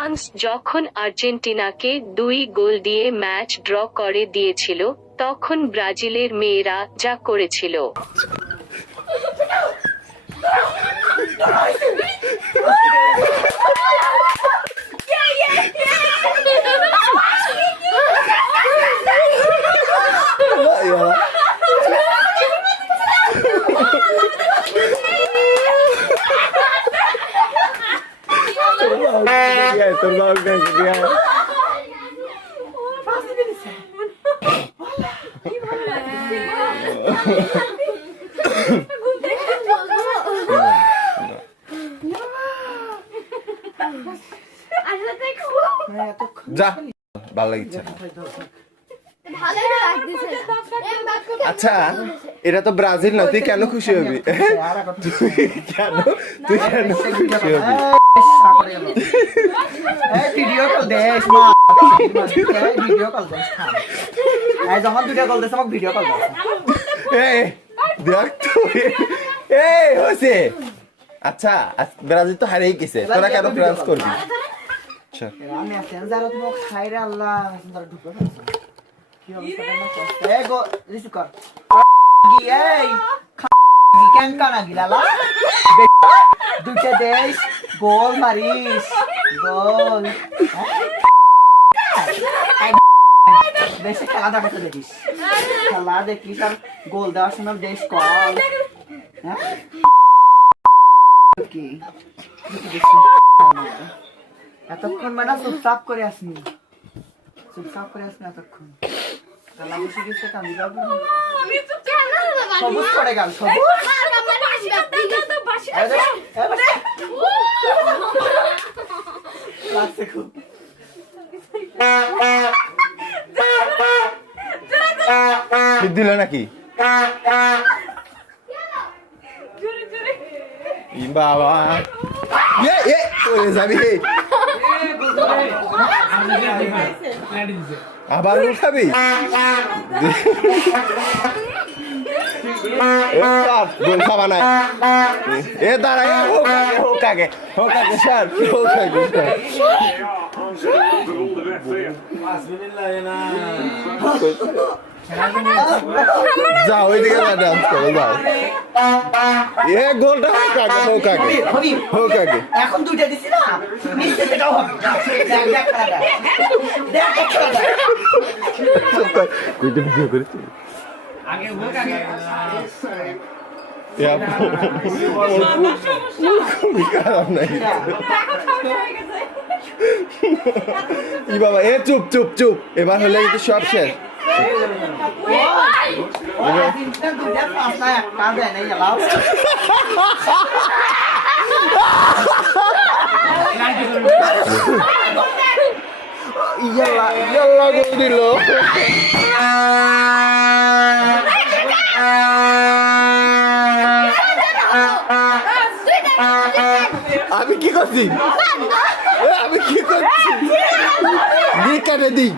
France যখন আর্জেন্টিনাকে 2 গোল দিয়ে ম্যাচ ড্র করে দিয়েছিল, তখন ব্রাজিলের মেয়েরা যা করেছিল। যা ভালো লাগছে না। আচ্ছা এটা তো ব্রাজিল না, তুই কেন খুশি হবি? তুই কেন খুশি হবি? ভিডিও কল দেশ মা, ভিডিও কল দেশ যখন দুইটা কল দেশ আমাকে ভিডিও কল দেশ। দেখ তো হয়েছে। আচ্ছা ব্রাজিল তো হারিয়ে গেছে, তোরা কেন ফ্রান্স করবি? আমি আছেন যারা তোমাকে খাইরে আল্লাহ তারা ঢুকে ফেলছে। কি অবস্থা এ গো রিসিভ কর এই কেন কানা গিলালা দুইটা দেশ গোল মারিস গোল বেশি খেলা দেখাতে দেখিস, খেলা দেখিস আর গোল দেওয়ার সময় দেশ কল কি এতক্ষণ মানে চুপচাপ করে আসনি, চুপচাপ করে আসনি এতক্ষণ। খেলা বসে গেছে কান্দি যাবো সবুজ করে গেল সবুজ লাগছে খুব। দিল নাকি বাবা? যাবি আবার খাবি? গোল খাবা নাই এ দাঁড়ায় হোক আগে স্যার হোক আগে যাও ওইদিকে ডান্স করো যাও। এ গোলটা হোক আগে এখন দুইটা দিছি না নিচে সেটাও হবে। দেখ খেলাটা দেখ খেলাটা কইতে ভিডিও করেছি আগে হোক আগে বাবা এ চুপ চুপ চুপ, এবার হলে কিন্তু সব শেষ। ইয়াল্লা গোল দিল। আমি কি করছি? আমি কি করছি? দিই কেটে দিই